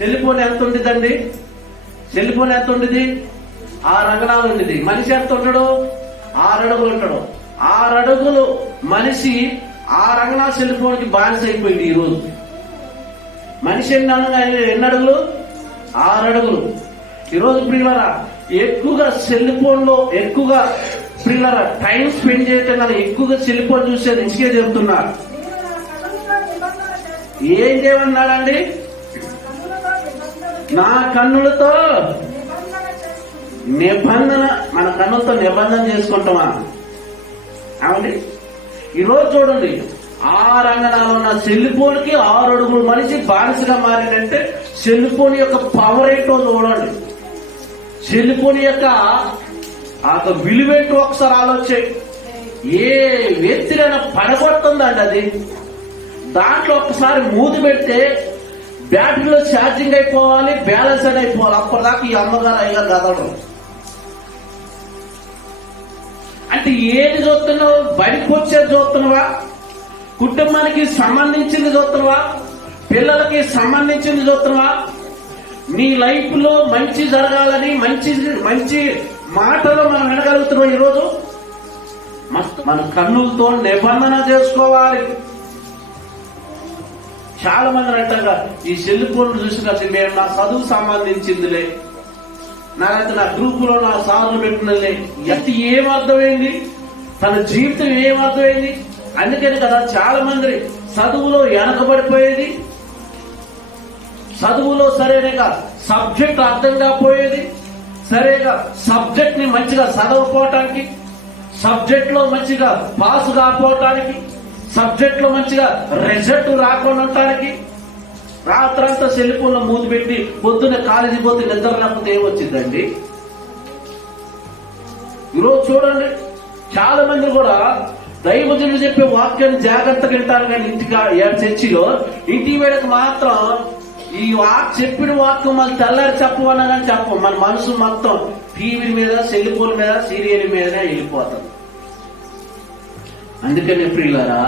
Cell phone ఎంత ఉండిద్దండి? Cell phone ఎంత ఉండిది? 6 అంగళాలు ఉండిది. మనిషి ఎంత ఉంటాడు? 6 అడుగులు ఉంటాడు. 6 అడుగులు మనిషి 6 అంగళాల సెల్ ఫోన్ కి బానిస అయిపోయింది ఈ రోజు. మనిషి ఎన్ని అడుగులు? 6 అడుగులు. ఈరోజు ప్రియులారా ఎక్కువగా సెల్ ఫోన్ లో ఎక్కువగా ప్రియులారా టైం స్పెండ్ చేయటం కానీ ఎక్కువగా సెల్ ఫోన్ చూసేది ఇసుకే చెబుతున్నారు. ఏం చేయమన్నాడండి? నా కన్నులతో నిబంధన. మన కన్నులతో నిబంధన చేసుకుంటామా? అవునండి. ఈరోజు చూడండి 6 అంగళాలు ఉన్న సెల్ ఫోన్ కి 6 అడుగులు మనిషి బానిసగా మారిందంటే సెల్ ఫోన్ యొక్క పవర్ ఏంటో చూడండి. సెల్ ఫోన్ యొక్క విలువేంటో ఒకసారి ఆలోచన. ఏ వ్యక్తినైనా పడగొడుతుందండి అది. దాంట్లో ఒకసారి మూతి పెడితే బ్యాటరీలో ఛార్జింగ్ అయిపోవాలి, బ్యాలెన్స్ అని అయిపోవాలి. అప్పటిదాకా ఈ అమ్మగారు అయ్యగారు కదలడం. అంటే ఏది చూస్తున్నావు? బయటకు వచ్చేది చూస్తున్నావా? కుటుంబానికి సంబంధించింది చూస్తున్నావా? పిల్లలకి సంబంధించింది చూస్తున్నావా? నీ లైఫ్ లో మంచి జరగాలని మంచి మంచి మాటలు మనం వినగలుగుతున్నాం. ఈరోజు మన కన్నులతో నిబంధన చేసుకోవాలి. చాలా మంది అంటారు ఈ సెల్ ఫోన్ చూసి మేము నా చదువు సంబంధించిందిలే, నాకైతే నా గ్రూప్ లో నా సార్లు పెట్టినలే. ఎంత ఏమర్థమైంది? తన జీవితం ఏమర్థమైంది? అందుకని కదా చాలా మంది చదువులో వెనకబడిపోయేది, చదువులో సరైనగా సబ్జెక్ట్ అర్థం కాకపోయేది, సరిగా సబ్జెక్ట్ ని మంచిగా చదవకపోవటానికి, సబ్జెక్ట్ లో మంచిగా పాస్ కాకపోవటానికి, సబ్జెక్ట్ లో మంచిగా రిజల్ట్ రాకుండా ఉండటానికి రాత్రంతా సెల్ ఫోన్ లో మూతి పెట్టి పొద్దున్న కాలేజీ పోతే నిద్ర రాకపోతే ఏమొచ్చిందండి? ఈరోజు చూడండి చాలా మంది కూడా దైవజనులు చెప్పే వాక్యాన్ని జాగ్రత్తగా వింటారు కానీ చర్చిలో ఇంటి వేళకు మాత్రం ఈ చెప్పిన వాక్యం మళ్ళీ తెల్లారి చెప్పమన్నా కానీ చెప్పం. మన మనసు మొత్తం టీవీ మీద, సెల్ ఫోన్ మీద, సీరియల్ మీదనే వెళ్ళిపోతాం. అందుకని ప్రియులారా